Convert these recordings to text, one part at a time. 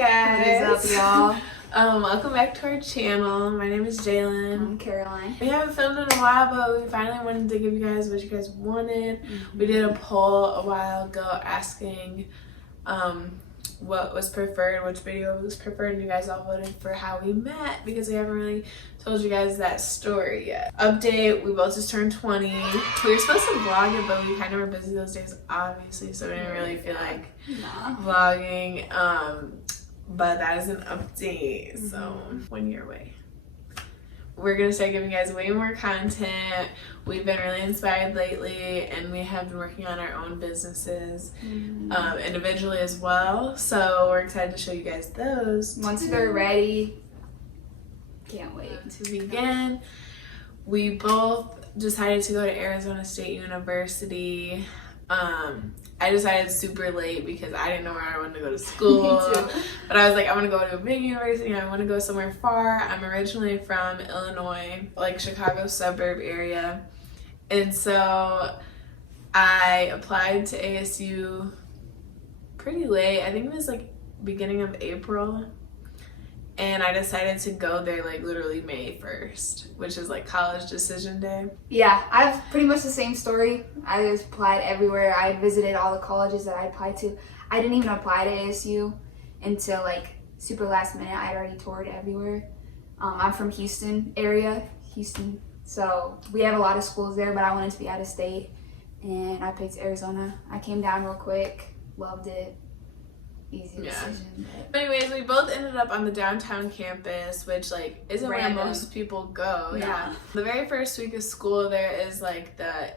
guys. What is up, y'all? Welcome back to our channel. My name is Jaylin. I'm Caroline. We haven't filmed in a while, but we finally wanted to give you guys what you guys wanted. We did a poll a while ago asking what was preferred, which video was preferred, and you guys all voted for how we met because we haven't really told you guys that story yet. Update, we both just turned 20. We were supposed to vlog it, but we kind of were busy those days, obviously, so we didn't really feel like vlogging. But that is an update, so 1 year away. We're gonna start giving you guys way more content. We've been really inspired lately, and we have been working on our own businesses individually as well. So we're excited to show you guys those. Once they're ready, can't wait to begin. We both decided to go to Arizona State University. I decided super late because I didn't know where I wanted to go to school. Me too. But I was like, I want to go to a big university. I want to go somewhere far. I'm originally from Illinois, like Chicago suburb area. And so I applied to ASU pretty late. I think it was like beginning of April. And I decided to go there like literally May 1st, which is like college decision day. Yeah, I have pretty much the same story. I just applied everywhere. I visited all the colleges that I applied to. I didn't even apply to ASU until like super last minute. I had already toured everywhere. I'm from Houston area, so we have a lot of schools there, but I wanted to be out of state, and I picked Arizona. I came down real quick, loved it. Easy decision. But anyways, we both ended up on the downtown campus, which like isn't where most people go. Yeah. The very first week of school there is like the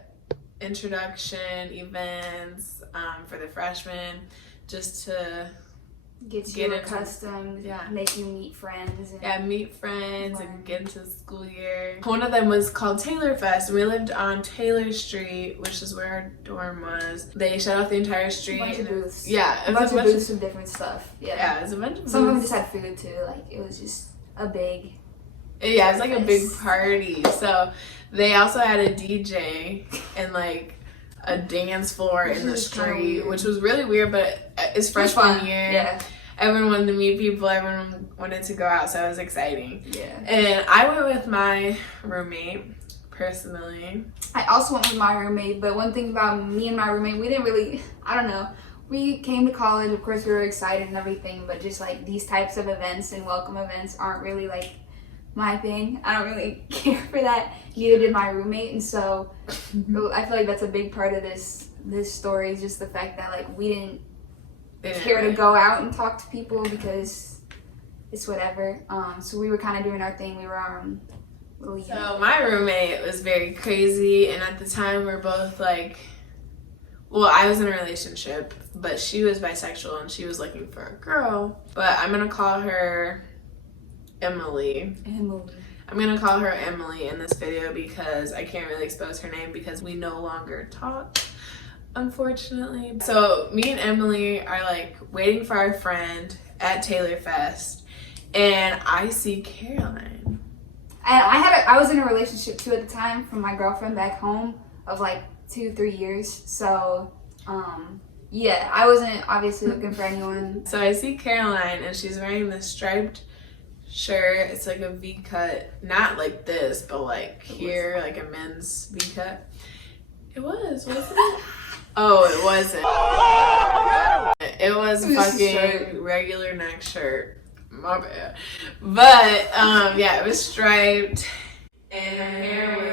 introduction events for the freshmen, just to get you accustomed, make you meet friends. Meet friends and get into the school year. One of them was called Taylor Fest, and we lived on Taylor Street, which is where our dorm was. They shut off the entire street. A bunch of booths. Yeah, a bunch of booths of different stuff. Yeah, it was a bunch of booths. Some of them just had food too. Like it was just a big. Yeah, it's like a big party. So they also had a DJ and like a dance floor in the street, which was really weird, but it's freshman year. Yeah. Everyone wanted to meet people, everyone wanted to go out, so it was exciting. Yeah. And I went with my roommate, personally. I also went with my roommate, but one thing about me and my roommate, we didn't really, I don't know, we came to college, of course we were excited and everything, but just like these types of events and welcome events aren't really like my thing. I don't really care for that. Neither did my roommate, and so I feel like that's a big part of this story, is just the fact that like we didn't care to go out and talk to people because it's whatever. So we were kind of doing our thing. We were So my roommate was very crazy, and at the time we were both like, well, I was in a relationship, but she was bisexual and she was looking for a girl. But I'm gonna call her Emily. I'm gonna call her Emily in this video because I can't really expose her name because we no longer talk, unfortunately. So me and Emily are like waiting for our friend at Taylor Fest, and I see Caroline. And I was in a relationship too at the time from my girlfriend back home of like 2-3 years. So yeah, I wasn't obviously looking for anyone. So I see Caroline, and she's wearing this striped shirt. It's like a V-cut, not like this, but like here, like a men's V-cut. It was, wasn't it? Oh, it wasn't. It was fucking regular neck shirt. My bad. But yeah, it was striped, and her hair was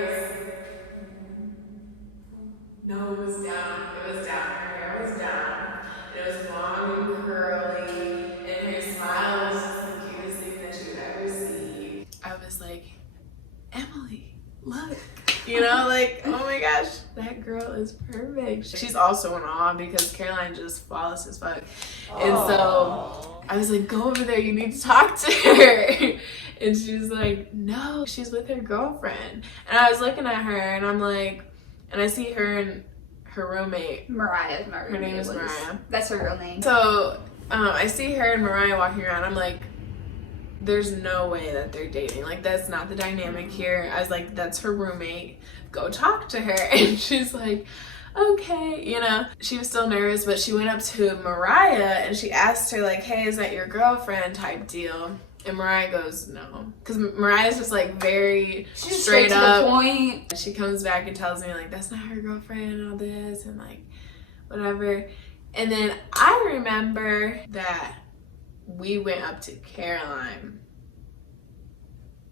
down. It was down. Her hair was down. It was long and curly, and her smile was just the cutest thing that you would ever see. I was like, Emily, look. You know, like, oh my gosh, that girl is perfect. She's also in awe because Caroline just flawless as fuck. And so I was like, go over there, you need to talk to her. And she's like, no, she's with her girlfriend. And I was looking at her, and I'm like, and I see her and her roommate. Mariah is my roommate. Her name is Mariah. That's her real name. So I see her and Mariah walking around. I'm like, there's no way that they're dating. Like, that's not the dynamic here. I was like, that's her roommate. Go talk to her. And she's like, okay, you know. She was still nervous, but she went up to Mariah and she asked her like, hey, is that your girlfriend type deal? And Mariah goes, no. Because Mariah's just like very straight up. To the point. She comes back and tells me like, that's not her girlfriend and all this and like whatever. And then I remember that we went up to Caroline.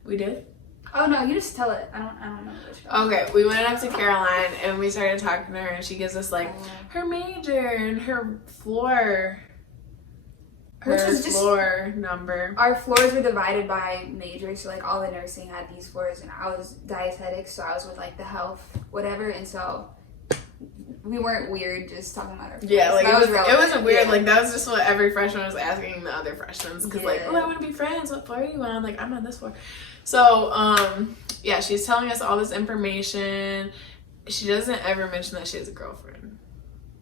We did? Oh no, you just tell it. I don't know which one. Okay, we went up to Caroline and we started talking to her and she gives us like her major and her floor. Which Her was just floor number. Our floors were divided by majors, so like all the nursing had these floors, and I was dietetics, so I was with like the health, whatever, and so we weren't weird just talking about our floors. Yeah, like it wasn't weird. Yeah. Like that was just what every freshman was asking the other freshmen because like, Yeah. oh, I want to be friends. What floor are you on? Like I'm on this floor. So yeah, she's telling us all this information. She doesn't ever mention that she has a girlfriend.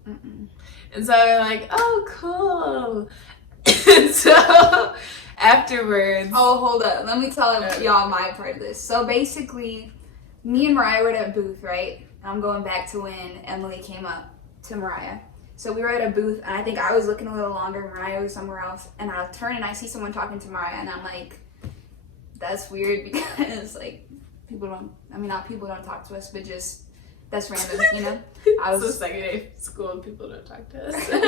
Mm-mm. And so we're like, oh, cool. And so afterwards, Oh, hold up. Let me tell y'all my part of this. So basically, me and Mariah were at a booth, right? I'm going back to when Emily came up to Mariah. So we were at a booth, and I think I was looking a little longer. Mariah was somewhere else, and I turn and I see someone talking to Mariah, and I'm like, that's weird because like not people don't talk to us, but just that's random, you know. I was so second day of school, people don't talk to us. But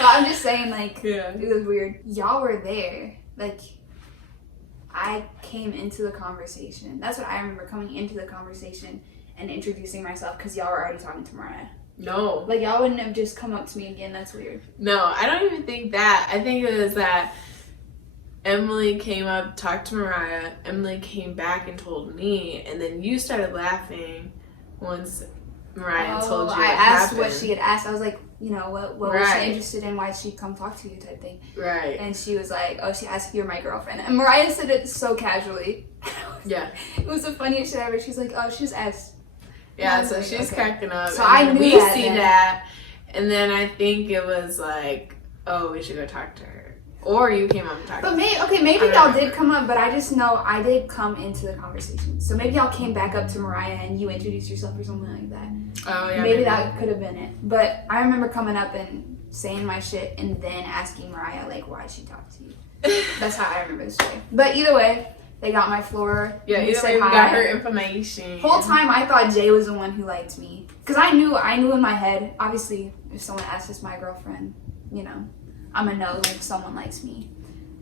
I'm just saying, like, yeah. it was weird. Y'all were there. Like, I came into the conversation. That's what I remember, coming into the conversation and introducing myself because y'all were already talking to Mariah. No. Like, y'all wouldn't have just come up to me again. That's weird. No, I don't even think that. I think it was that Emily came up, talked to Mariah. Emily came back and told me, and then you started laughing once Mariah told you what I asked happened. what she had asked. I was like, you know, what was she interested in? Why'd she come talk to you type thing? Right. And she was like, oh, she asked if you were my girlfriend. And Mariah said it so casually. Yeah. It was the funniest shit ever. She's like, oh, she just asked. Yeah, so like, she's cracking up. So I knew we that see then. that, and then I think it was like, oh, we should go talk to her. Or you came up and talked to her. But maybe y'all did come up, but I just know I did come into the conversation. So maybe y'all came back up to Mariah and you introduced yourself or something like that. Oh, yeah. Maybe that could have been it. But I remember coming up and saying my shit and then asking Mariah, like, why'd she talk to you? That's how I remember the story. But either way, they got my floor. Yeah, either way, we got her information. Whole time I thought Jay was the one who liked me. Because I knew in my head, obviously, if someone asks us my girlfriend, you know, I'm gonna know if someone likes me.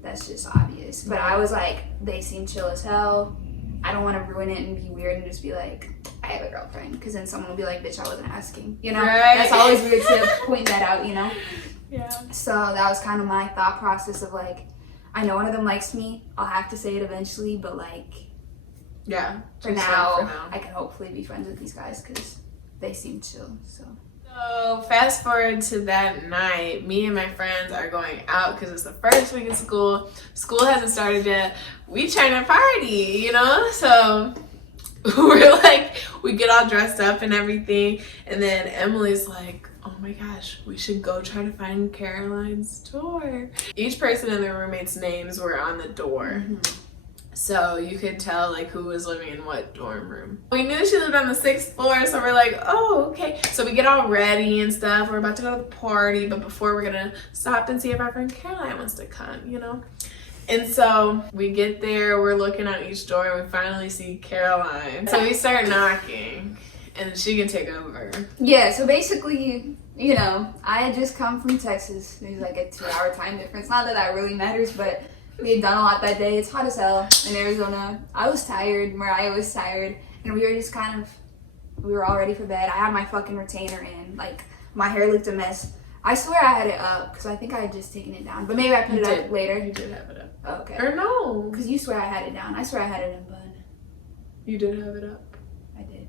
That's just obvious. But I was like, they seem chill as hell. I don't want to ruin it and be weird and just be like, I have a girlfriend. Because then someone will be like, bitch, I wasn't asking. You know? Right. That's always weird to point that out, you know? Yeah. So that was kind of my thought process of like, I know one of them likes me. I'll have to say it eventually. But like, Yeah. for now, I can hopefully be friends with these guys because they seem chill. So fast forward to that night, me and my friends are going out because it's the first week of school. School hasn't started yet. We trying to party, you know? So we're like, we get all dressed up and everything. And then Emily's like, oh my gosh, we should go try to find Caroline's door. Each person in their roommates' names were on the door. Mm-hmm. So you could tell like who was living in what dorm room. We knew she lived on the 6th floor, so we're like, oh, okay. So we get all ready and stuff. We're about to go to the party, but before we're gonna stop and see if our friend Caroline wants to come, you know? And so we get there, we're looking at each door, and we finally see Caroline. So we start knocking, and she can take over. Yeah, so basically, you know, I had just come from Texas. There's like a 2-hour time difference. Not that that really matters, but we had done a lot that day. It's hot as hell in Arizona. I was tired. Mariah was tired. And we were just we were all ready for bed. I had my fucking retainer in. Like, my hair looked a mess. I swear I had it up because I think I had just taken it down. But maybe I put it up later. You did have it up. Oh, okay. Or no. Because you swear I had it down. I swear I had it in bun. You did have it up. I did.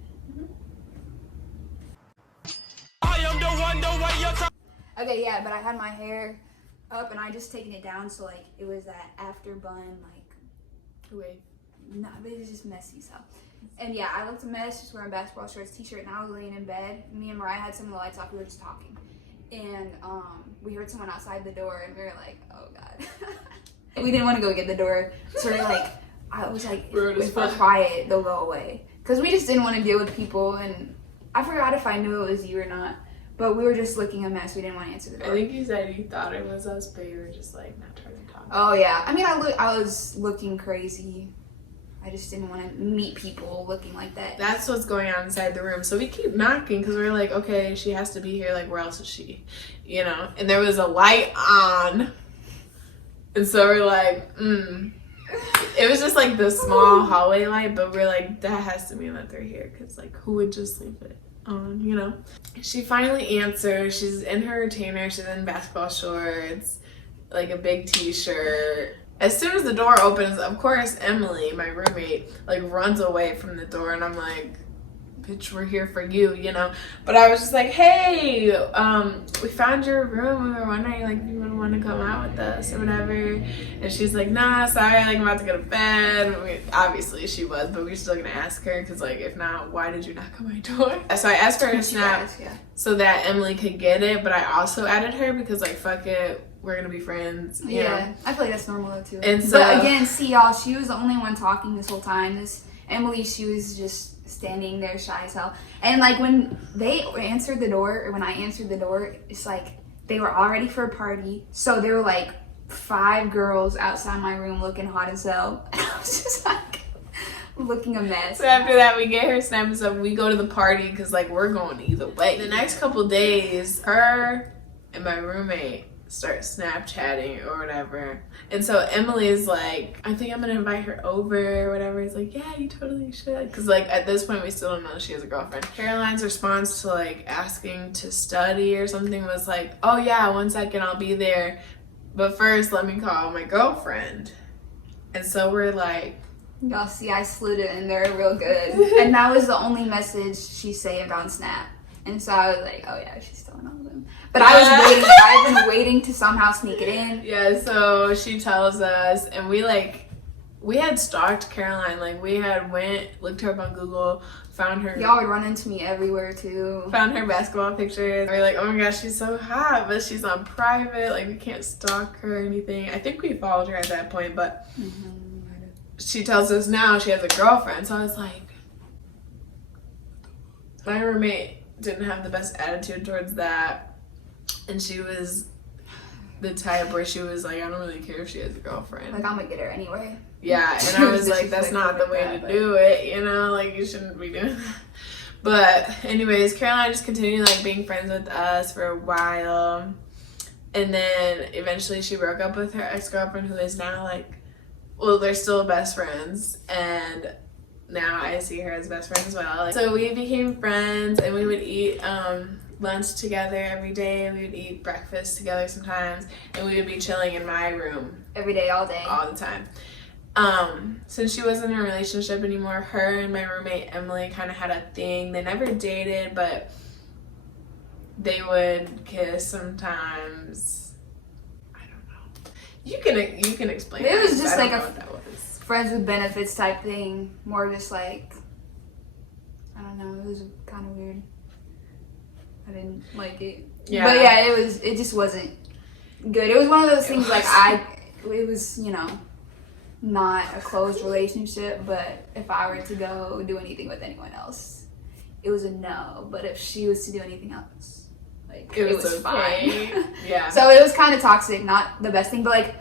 I am the one, the way you're talking. Okay, yeah, but I had my hair up and I just taken it down, so like it was that after bun, like Wait. no, it was just messy. So, and yeah, I looked a mess, just wearing basketball shorts, t-shirt, and I was laying in bed. Me and Mariah had some of the lights off. We were just talking, and we heard someone outside the door, and we were like, oh god. We didn't want to go get the door, so we're like, I was like, if we're quiet, they'll go away, because we just didn't want to deal with people, and I forgot if I knew it was you or not. But we were just looking a mess. We didn't want to answer the door. I think you said you thought it was us, but you were just like not trying to talk. Oh yeah. I mean, I was looking crazy. I just didn't want to meet people looking like that. That's what's going on inside the room. So we keep knocking because we're like, okay, she has to be here. Like, where else is she? You know? And there was a light on. And so we're like, It was just like the small hallway light, but we're like, that has to mean that they're here because, like, who would just leave it on, you know? She finally answers. She's in her retainer. She's in basketball shorts, like a big t-shirt. As soon as the door opens, of course, Emily, my roommate, like runs away from the door, and I'm like, bitch, we're here for you, you know? But I was just like, hey, we found your room. We were wondering, like, if you would want to come out with us or whatever. And she's like, nah, sorry, like, I'm about to go to bed. Obviously, she was, but we're still going to ask her because, like, if not, why did you knock on my door? So I asked her to snap so that Emily could get it, but I also added her because, like, fuck it. We're gonna be friends. You know? I feel like that's normal though too. And so, but again, see y'all, she was the only one talking this whole time. This Emily, she was just standing there shy as hell. And like when they answered the door, or when I answered the door, it's like they were all ready for a party. So there were like 5 girls outside my room looking hot as hell. And I was just like looking a mess. So after that, we get her snap and stuff. We go to the party because like we're going either way. The next couple days, her and my roommate start Snapchatting or whatever. And so Emily is like, I think I'm gonna invite her over or whatever. He's like, yeah, you totally should. Because like at this point, we still don't know she has a girlfriend. Caroline's response to like asking to study or something was like, oh yeah, 1 second, I'll be there. But first, let me call my girlfriend. And so we're like, y'all see, I slid it in there real good. And that was the only message she saved on Snap. And so I was like, oh yeah, she's still in all of them. But I was waiting. I've been waiting to somehow sneak it in. Yeah, so she tells us, and we had stalked Caroline. Like, we had looked her up on Google, found her. Y'all would run into me everywhere, too. Found her basketball pictures. We're like, oh my gosh, she's so hot, but she's on private. Like, we can't stalk her or anything. I think we followed her at that point, but she tells us now she has a girlfriend. So I was like, my roommate didn't have the best attitude towards that. And she was the type where she was like, I don't really care if she has a girlfriend. Like, I'm gonna get her anyway. Yeah, and I was like, that's not the way to do it, you know? Like, you shouldn't be doing that. But anyways, Caroline just continued like being friends with us for a while. And then eventually she broke up with her ex-girlfriend, who is now like, well, they're still best friends. And now I see her as best friend as well. So we became friends, and we would eat lunch together every day. We would eat breakfast together sometimes, and we would be chilling in my room every day, all day, all the time. Since she wasn't in a relationship anymore, her and my roommate Emily kind of had a thing. They never dated, but they would kiss sometimes. I don't know. You can explain. It was just like what that was. Friends with benefits type thing. More just like, I don't know. It was kind of weird. I didn't like it. Yeah. But yeah, it just wasn't good. It was one of those things like it was, you know, not a closed relationship, but if I were to go do anything with anyone else, it was a no. But if she was to do anything else, like it was okay. fine. Yeah. So it was kind of toxic, not the best thing, but like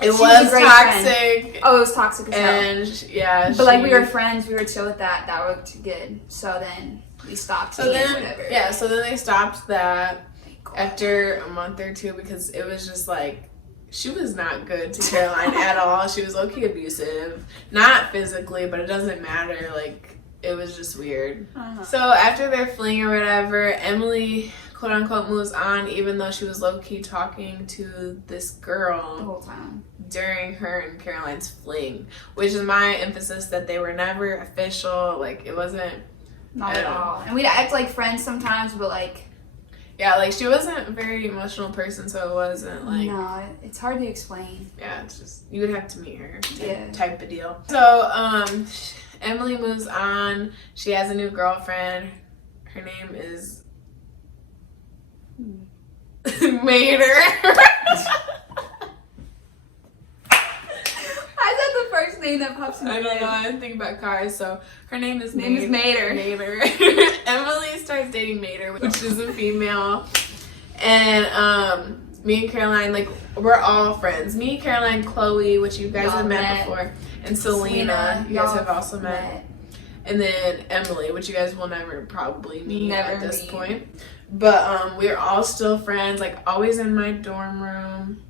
it was toxic. Friend. Oh, it was toxic as hell. And yeah, but like we were friends, we were chill with that. That worked good. So then we stopped. So then they stopped that after a month or two because it was just like she was not good to Caroline at all. She was low-key abusive, not physically, but it doesn't matter. Like it was just weird. So after their fling or whatever, Emily quote unquote moves on, even though she was low-key talking to this girl the whole time during her and Caroline's fling, which is my emphasis that they were never official. Like it wasn't not at all. And we'd act like friends sometimes, but like yeah, like she wasn't a very emotional person, so it wasn't like no, it's hard to explain. Yeah, it's just you would have to meet her type of deal. So Emily moves on. She has a new girlfriend. Her name is Mater. I said the first name that pops in your I don't head? know. I didn't think about cars. So her name is Mater. Mater. Emily starts dating Mater, which is a female. And me and Caroline, like, we're all friends. Me, Caroline, Chloe, which you guys Y'all have met met. before, and Selena, you guys have also met. And then Emily, which you guys will never probably meet at this point. But we're all still friends, like always in my dorm room,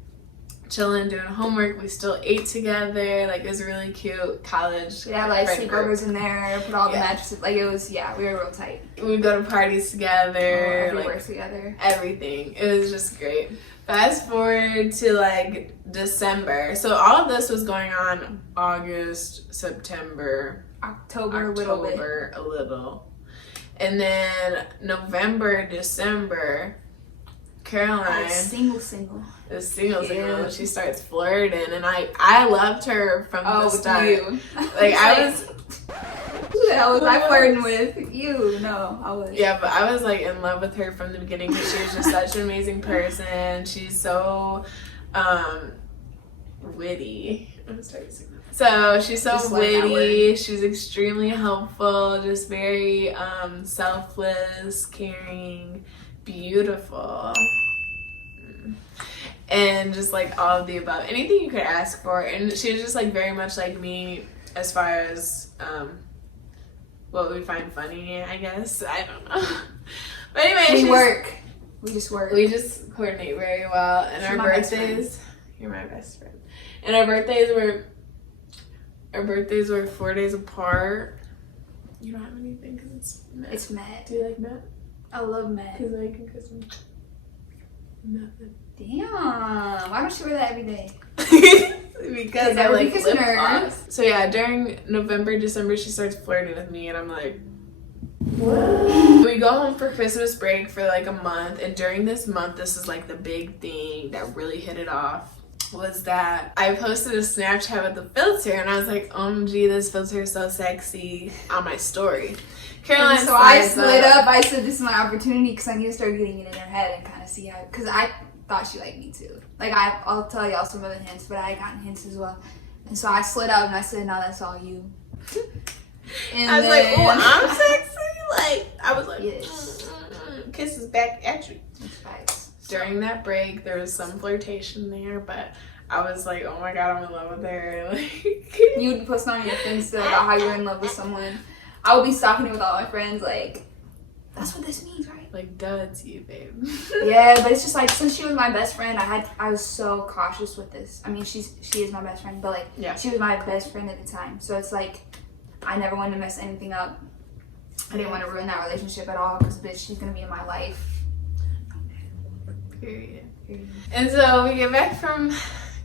chilling, doing homework. We still ate together. Like, it was really cute college. Yeah, like friend group. sleepovers in there, put all the mattresses. Like, it was, we were real tight. We'd go to parties together. Everywhere like, together. Everything. It was just great. Fast forward to like December. So all of this was going on August, September, October a little bit. a little. And then November, December, Caroline Single. is single. Yeah. She starts flirting, and I loved her from the start. You. Like, I was. Who the hell was I flirting with? You. No, I was. Yeah, but I was like in love with her from the beginning because she was just such an amazing person. She's so witty. I'm starting to sing that. So she's so Just like witty. She's extremely helpful. Just very selfless, caring, beautiful, and just like all of the above. Anything you could ask for. And she was just like very much like me as far as what we find funny, I guess. I don't know. But anyway, We just work. We just coordinate very well. And She's our my best birthdays, you're my best friend. And our birthdays were 4 days apart. You don't have anything because it's Matt. It's Matt. Do you like Matt? I love Matt. Because I can kiss him. Nothing. Damn. Why don't you wear that every day? Because I like lip gloss. So yeah, during November, December, she starts flirting with me, and I'm like, what? We go home for Christmas break for like a month, and during this month, this is like the big thing that really hit it off, was that I posted a Snapchat with the filter, and I was like, OMG, this filter is so sexy, on my story. Caroline, so I slid up. I said, this is my opportunity because I need to start getting it in her head and kind of see how, because I thought she liked me too. Like, I'll tell y'all some other hints, but I gotten hints as well. And so I slid up and I said, no, that's all you. And I was like, oh, I'm sexy. Like, I was like, yes. Kisses back at you. Facts. During that break, there was some flirtation there, but I was like, oh my god, I'm in love with her. Like, you would be posting on your Insta about how you're in love with someone. I would be stalking it with all my friends, like, that's what this means, right? Like, duh, it's you, babe. Yeah, but it's just like, since she was my best friend, I was so cautious with this. I mean, she is my best friend, but like, yeah. She was my best friend at the time. So it's like, I never wanted to mess anything up. I didn't want to ruin that relationship at all, because bitch, she's gonna be in my life. Period. And so we get back from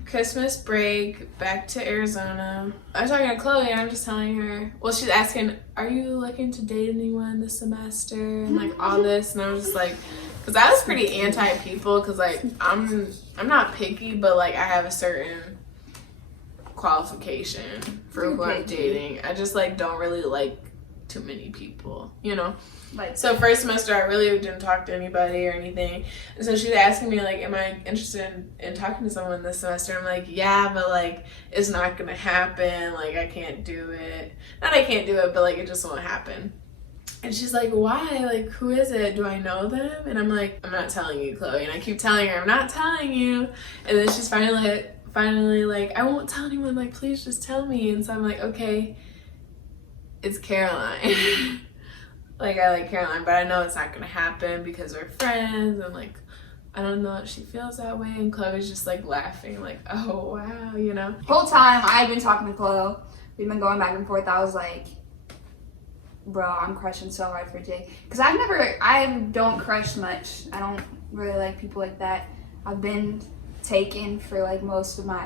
Christmas break, back to Arizona. I was talking to Chloe, and I'm just telling her, well, she's asking, are you looking to date anyone this semester, and like all this, and I was just like, because I was pretty anti people, because like I'm not picky, but like I have a certain qualification for who I'm dating. I just like don't really like too many people, you know. Like, so first semester I really didn't talk to anybody or anything, and so she was asking me like, am I interested in talking to someone this semester? I'm like, yeah, but like it's not gonna happen, like I can't do it. Not I can't do it, but like it just won't happen. And she's like, why? Like, who is it? Do I know them? And I'm like, I'm not telling you, Chloe. And I keep telling her, I'm not telling you. And then she's finally like, I won't tell anyone, like, please just tell me. And so I'm like, okay, it's Caroline. Like, I like Caroline, but I know it's not gonna happen because we're friends, and like, I don't know if she feels that way. And Chloe's just like laughing, like, oh wow, you know. Whole time I've been talking to Chloe, we've been going back and forth. I was like, bro, I'm crushing so hard for Jay, because I don't crush much. I don't really like people like that. I've been taken for like most of my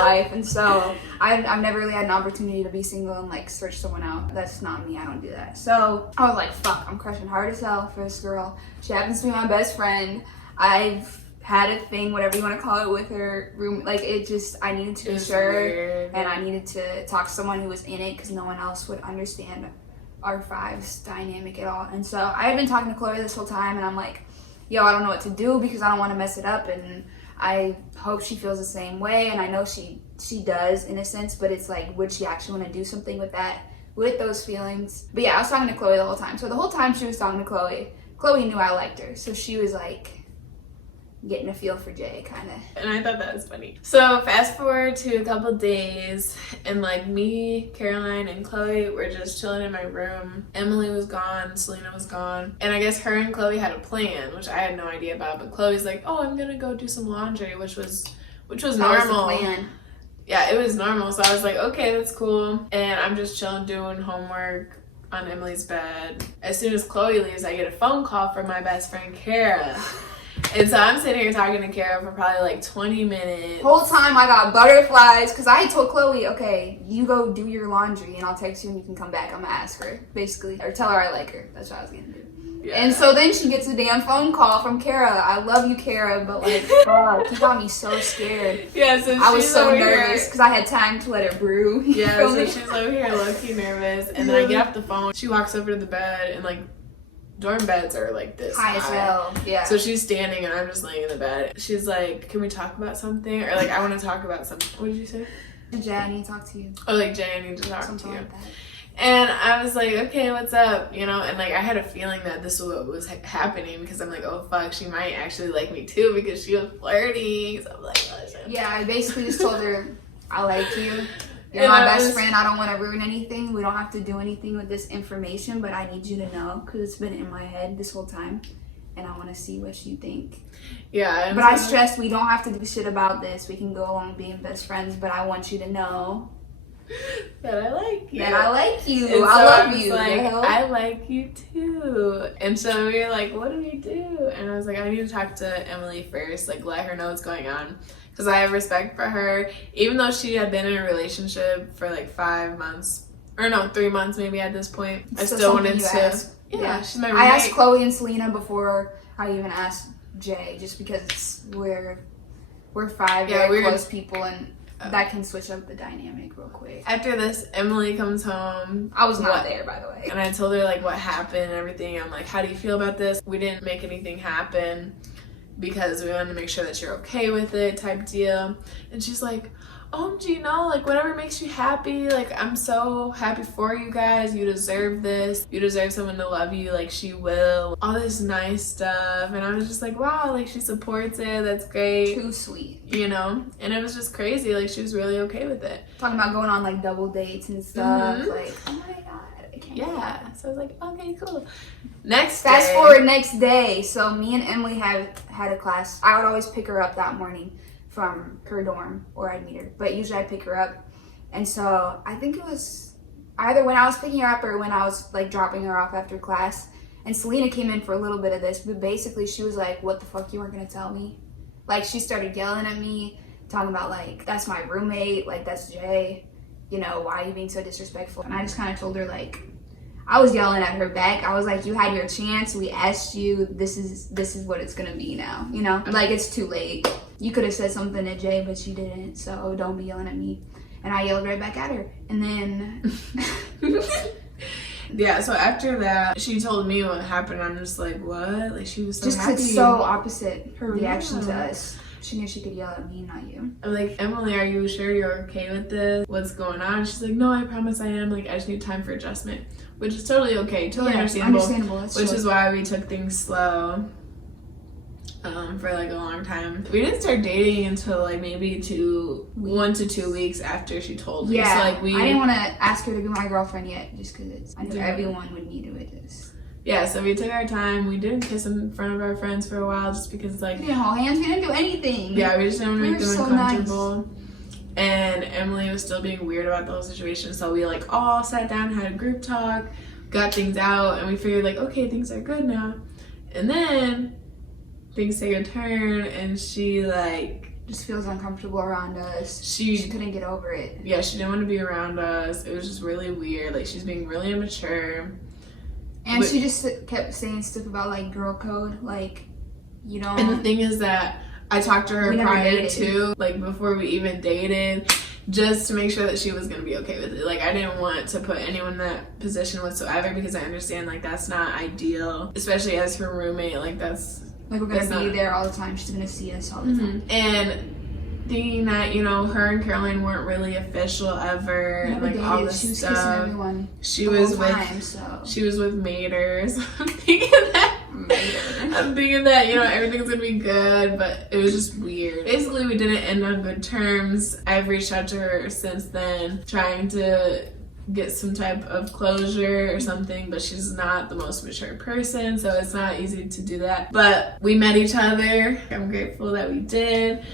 life, and so I've never really had an opportunity to be single and like search someone out. That's not me. I don't do that. So I was like, fuck, I'm crushing hard as hell for this girl. She happens to be my best friend. I've had a thing, whatever you want to call it, with her room. Like, it just, I needed to be sure, weird. And I needed to talk to someone who was in it, because no one else would understand our fives dynamic at all. And so I had been talking to Chloe this whole time, and I'm like, yo, I don't know what to do because I don't want to mess it up, and I hope she feels the same way, and I know she does in a sense, but it's like, would she actually want to do something with those feelings? But yeah, I was talking to Chloe the whole time. So the whole time she was talking to Chloe knew I liked her. So she was like getting a feel for Jay, kind of. And I thought that was funny. So fast forward to a couple days, and like me, Caroline, and Chloe were just chilling in my room. Emily was gone, Selena was gone, and I guess her and Chloe had a plan, which I had no idea about. But Chloe's like, "Oh, I'm gonna go do some laundry," which was normal. That was the plan. Yeah, it was normal. So I was like, "Okay, that's cool." And I'm just chilling, doing homework on Emily's bed. As soon as Chloe leaves, I get a phone call from my best friend Kara. And so I'm sitting here talking to Kara for probably like 20 minutes. Whole time I got butterflies because I had told Chloe, okay, you go do your laundry and I'll text you and you can come back. I'm gonna ask her, basically, or tell her I like her. That's what I was gonna do. Yeah. And so then she gets a damn phone call from Kara. I love you, Kara, but like, fuck, you got me so scared. Yeah, so I was so nervous because I had time to let her brew. Yeah, so she's over here low-key nervous, and then I get off the phone. She walks over to the bed, and like, dorm beds are like this high as hell. Yeah. So she's standing and I'm just laying in the bed. She's like, "Can we talk about something?" Or like, "I want to talk about something." What did you say? Jay, I need to talk to you. Oh, like, "Jay, I need to talk something to you." Like that. And I was like, "Okay, what's up?" You know, and like I had a feeling that this was what was happening because I'm like, "Oh fuck, she might actually like me too," because she was flirting. So I'm like, "Oh shit." Yeah, I basically just told her, "I like you. You're And my best friend. I don't want to ruin anything. We don't have to do anything with this information, but I need you to know because it's been in my head this whole time, and I want to see what you think." Yeah. But I stressed we don't have to do shit about this. We can go along being best friends, but I want you to know that I like you. That I like you. And I so love you. Like, I like you too. And so we were like, "What do we do?" And I was like, "I need to talk to Emily first, like let her know what's going on." Because I have respect for her. Even though she had been in a relationship for like 5 months, or no, 3 months maybe at this point, I still wanted to. Yeah, she's my roommate. I asked Chloe and Selena before I even asked Jay, just because we're 5 very close people, and that can switch up the dynamic real quick. After this, Emily comes home. I was not there, by the way. And I told her like what happened and everything. I'm like, "How do you feel about this?" We didn't make anything happen because we wanted to make sure that you're okay with it, type deal. And she's like, "OMG, no, like whatever makes you happy. Like I'm so happy for you guys. You deserve this. You deserve someone to love you like she will." All this nice stuff. And I was just like, wow, like she supports it. That's great. Too sweet. You know? And it was just crazy. Like she was really okay with it. Talking about going on like double dates and stuff. Mm-hmm. Like, oh my god. Yeah, so I was like, okay, cool. Fast forward next day. So me and Emily had a class. I would always pick her up that morning from her dorm, or I'd meet her. But usually I'd pick her up. And so I think it was either when I was picking her up or when I was like dropping her off after class. And Selena came in for a little bit of this, but basically she was like, "What the fuck, you weren't gonna tell me?" Like she started yelling at me, talking about like, "That's my roommate, like that's Jay. You know, why are you being so disrespectful?" And I just kind of told her like, I was yelling at her back. I was like, "You had your chance. We asked you. This is what it's gonna be now. You know, like it's too late. You could have said something to Jay, but you didn't. So don't be yelling at me." And I yelled right back at her. And then, yeah. So after that, she told me what happened. I'm just like, what? Like she was so just happy. It's so opposite her reaction to us. She knew she could yell at me, not you. I'm like, "Emily, are you sure you're okay with this? What's going on?" She's like, "No, I promise I am. Like I just need time for adjustment." Which is totally okay, totally understandable. Which is why we took things slow for like a long time. We didn't start dating until like maybe 1 to 2 weeks after she told me. Yeah, so, like, I didn't want to ask her to be my girlfriend yet, just because I knew everyone would need to witness. Yeah, so we took our time. We didn't kiss in front of our friends for a while, just because like we didn't hold hands. We didn't do anything. Yeah, we just didn't make them so uncomfortable. Nice. And Emily was still being weird about the whole situation, so we like all sat down, had a group talk, got things out, and we figured like, okay, things are good now. And then things take a turn, and she like just feels uncomfortable around us. She couldn't get over it. Yeah, she didn't want to be around us. It was just really weird. Like she's being really immature. And she just kept saying stuff about like girl code, like you know. And the thing is that I talked to her prior to, like before we even dated, just to make sure that she was going to be okay with it. Like I didn't want to put anyone in that position whatsoever, because I understand like that's not ideal, especially as her roommate. Like that's Like we're gonna be there all the time. She's gonna see us all the time. And thinking that, you know, her and Caroline weren't really official ever, and like all this she was stuff. kissing everyone. She was with time, so. She was with maters. I'm thinking that, you know, everything's gonna be good, but it was just weird. Basically, we didn't end on good terms. I've reached out to her since then, trying to get some type of closure or something, but she's not the most mature person, so it's not easy to do that. But we met each other. I'm grateful that we did.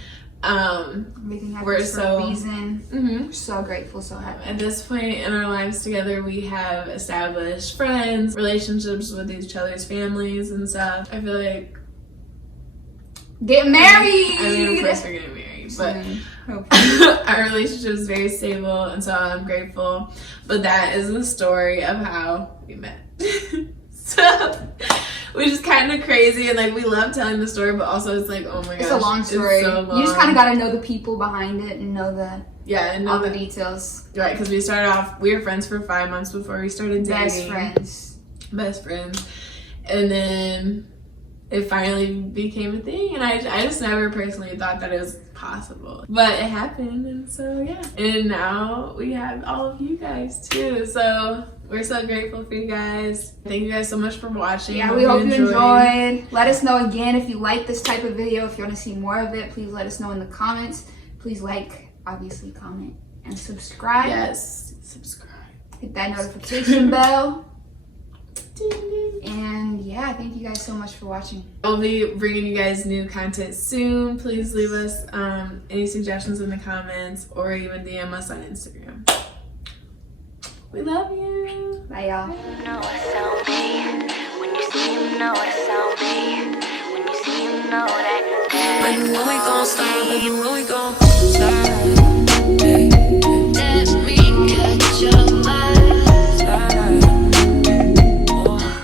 Everything happens for a reason. We're so grateful, so happy. At this point in our lives together, we have established friends, relationships with each other's families and stuff. I feel like get married. I mean, of course we're getting married, but our relationship is very stable, and so I'm grateful. But that is the story of how we met. So, which is kind of crazy, and like we love telling the story, but also it's like, oh my gosh, it's a long story. It's so long. You just kind of got to know the people behind it and know all the details. Right, because we started off, we were friends for 5 months before we started dating. Best friends, and then it finally became a thing, and I just never personally thought that it was possible, but it happened, and so yeah, and now we have all of you guys too, so we're so grateful for you guys. Thank you guys so much for watching. Yeah, we hope you enjoyed. Let us know again if you like this type of video. If you want to see more of it, please let us know in the comments. Please like, obviously, comment, and subscribe. Yes, subscribe. Hit that notification bell. And yeah, thank you guys so much for watching. I'll be bringing you guys new content soon. Please leave us any suggestions in the comments, or even DM us on Instagram. We love you. Bye, y'all. Know what it sound be. When you see him, know what it sound be. When you see him, know that. Baby, when we gon' start? Baby, when we gon'